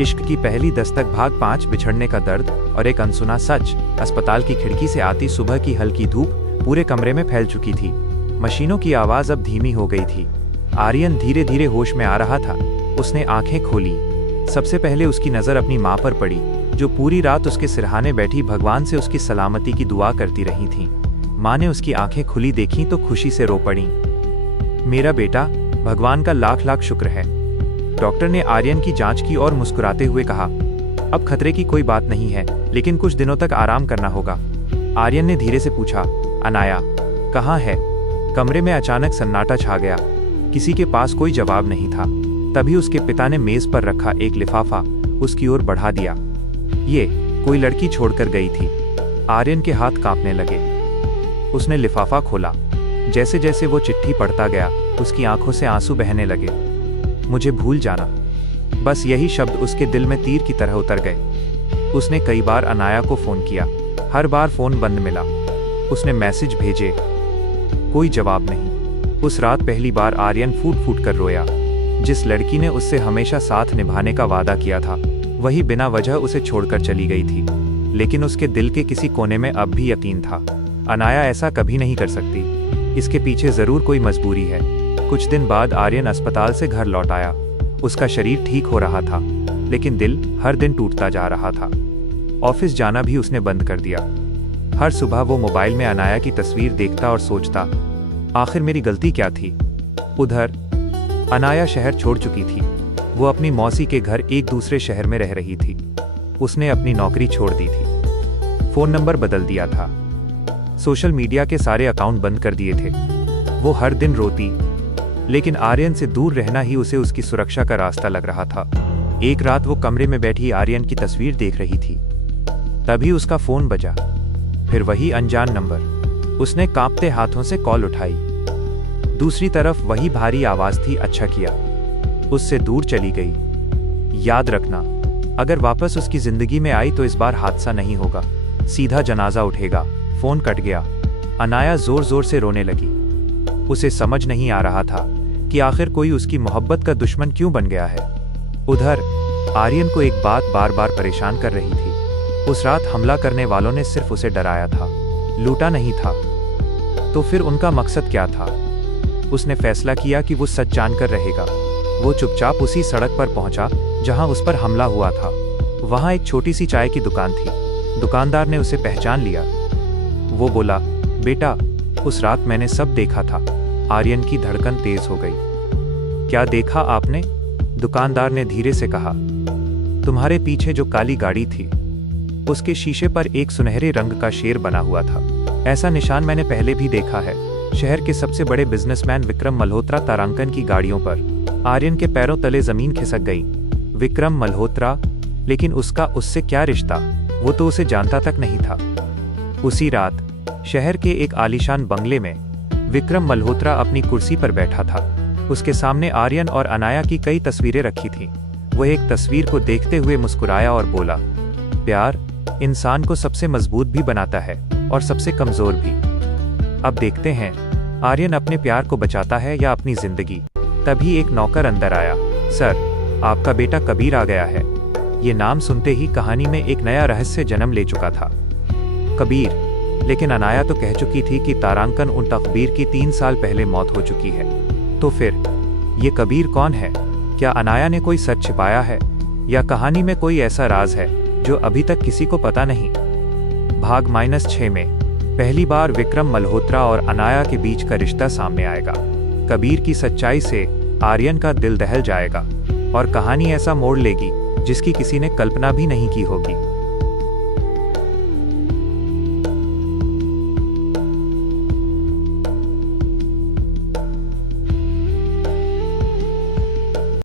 इश्क की पहली दस्तक भाग 5 बिछड़ने का दर्द और एक अनसुना सच। अस्पताल की खिड़की से आती सुबह की हल्की धूप पूरे कमरे में फैल चुकी थी। मशीनों की आवाज अब धीमी हो गई थी। आर्यन धीरे धीरे होश में आ रहा था। उसने आंखें खोली। सबसे पहले उसकी नज़र अपनी माँ पर पड़ी, जो पूरी रात उसके सिरहाने बैठी भगवान से उसकी सलामती की दुआ करती रही थी। माँ ने उसकी आंखें खुली देखी तो खुशी से रो पड़ी। मेरा बेटा, भगवान का लाख लाख शुक्र है। डॉक्टर ने आर्यन की जांच की और मुस्कुराते हुए कहा, अब खतरे की कोई बात नहीं है, लेकिन कुछ दिनों तक आराम करना होगा। आर्यन ने धीरे से पूछा, अनाया कहाँ है? कमरे में अचानक सन्नाटा छा गया। किसी के पास कोई जवाब नहीं था। तभी उसके पिता ने मेज पर रखा एक लिफाफा उसकी ओर बढ़ा दिया। ये कोई लड़की छोड़कर गई थी। आर्यन के हाथ कांपने लगे। उसने लिफाफा खोला। जैसे जैसे वो चिट्ठी पढ़ता गया, उसकी आंखों से आंसू बहने लगे। मुझे भूल जाना, बस यही शब्द उसके दिल में तीर की तरह उतर गए। उसने कई बार अनाया को फोन किया, हर बार फोन बंद मिला। उसने मैसेज भेजे, कोई जवाब नहीं। उस रात पहली बार आर्यन फूट फूट कर रोया। जिस लड़की ने उससे हमेशा साथ निभाने का वादा किया था, वही बिना वजह उसे छोड़कर चली गई थी। लेकिन उसके दिल के किसी कोने में अब भी यकीन था, अनाया ऐसा कभी नहीं कर सकती। इसके पीछे जरूर कोई मजबूरी है। कुछ दिन बाद आर्यन अस्पताल से घर लौट आया। उसका शरीर ठीक हो रहा था, लेकिन दिल हर दिन टूटता जा रहा था। ऑफिस जाना भी उसने बंद कर दिया। हर सुबह वो मोबाइल में अनाया की तस्वीर देखता और सोचता, आखिर मेरी गलती क्या थी? उधर अनाया शहर छोड़ चुकी थी। वो अपनी मौसी के घर एक दूसरे शहर में रह रही थी। उसने अपनी नौकरी छोड़ दी थी, फोन नंबर बदल दिया था, सोशल मीडिया के सारे अकाउंट बंद कर दिए थे। वो हर दिन रोती, लेकिन आर्यन से दूर रहना ही उसे उसकी सुरक्षा का रास्ता लग रहा था। एक रात वो कमरे में बैठी आर्यन की तस्वीर देख रही थी। तभी उसका फोन बजा। फिर वही अनजान नंबर। उसने कांपते हाथों से कॉल उठाई। दूसरी तरफ वही भारी आवाज थी, अच्छा किया। उससे दूर चली गई। याद रखना, अगर वापस उसकी जिंदगी में आई तो इस बार हादसा नहीं होगा, सीधा जनाजा उठेगा। फोन कट गया। अनाया जोर जोर से रोने लगी। उसे समझ नहीं आ रहा था कि आखिर कोई उसकी मोहब्बत का दुश्मन क्यों बन गया है। उधर आर्यन को एक बात बार बार परेशान कर रही थी। उस रात हमला करने वालों ने सिर्फ उसे डराया था, लूटा नहीं था। तो फिर उनका मकसद क्या था? उसने फैसला किया कि वो सच जानकर रहेगा। वो चुपचाप उसी सड़क पर पहुंचा जहां उस पर हमला हुआ था। वहां एक छोटी सी चाय की दुकान थी। दुकानदार ने उसे पहचान लिया। वो बोला, बेटा, उस रात मैंने सब देखा था। आर्यन की धड़कन तेज हो गई। क्या देखा आपने? दुकानदार ने धीरे से कहा, तुम्हारे पीछे जो काली गाड़ी थी, उसके शीशे पर एक सुनहरे रंग का शेर बना हुआ था। ऐसा निशान मैंने पहले भी देखा है, शहर के सबसे बड़े बिजनेसमैन विक्रम मल्होत्रा तारांकन की गाड़ियों पर। आर्यन के पैरों तले जमीन खिसक गई। विक्रम मल्होत्रा, लेकिन उसका उससे क्या रिश्ता? वो तो उसे जानता तक नहीं था। उसी रात शहर के एक आलीशान बंगले में विक्रम मल्होत्रा अपनी कुर्सी पर बैठा था। उसके सामने आर्यन और अनाया की कई तस्वीरें रखी थीं। वह एक तस्वीर को देखते हुए मुस्कुराया और बोला, प्यार इंसान को सबसे मजबूत भी बनाता है और सबसे कमजोर भी। अब देखते हैं आर्यन अपने प्यार को बचाता है या अपनी जिंदगी। तभी एक नौकर अंदर आया। सर, आपका बेटा कबीर आ गया है। ये नाम सुनते ही कहानी में एक नया रहस्य जन्म ले चुका था। कबीर, लेकिन अनाया तो कह चुकी थी कि तारांकन उन तकबीर की 3 साल पहले मौत हो चुकी है। तो फिर ये कबीर कौन है? क्या अनाया ने कोई सच छिपाया है, या कहानी में कोई ऐसा राज है जो अभी तक किसी को पता नहीं? भाग -6 में पहली बार विक्रम मल्होत्रा और अनाया के बीच का रिश्ता सामने आएगा। कबीर की सच्चाई से आर्यन का दिल दहल जाएगा और कहानी ऐसा मोड़ लेगी जिसकी किसी ने कल्पना भी नहीं की होगी।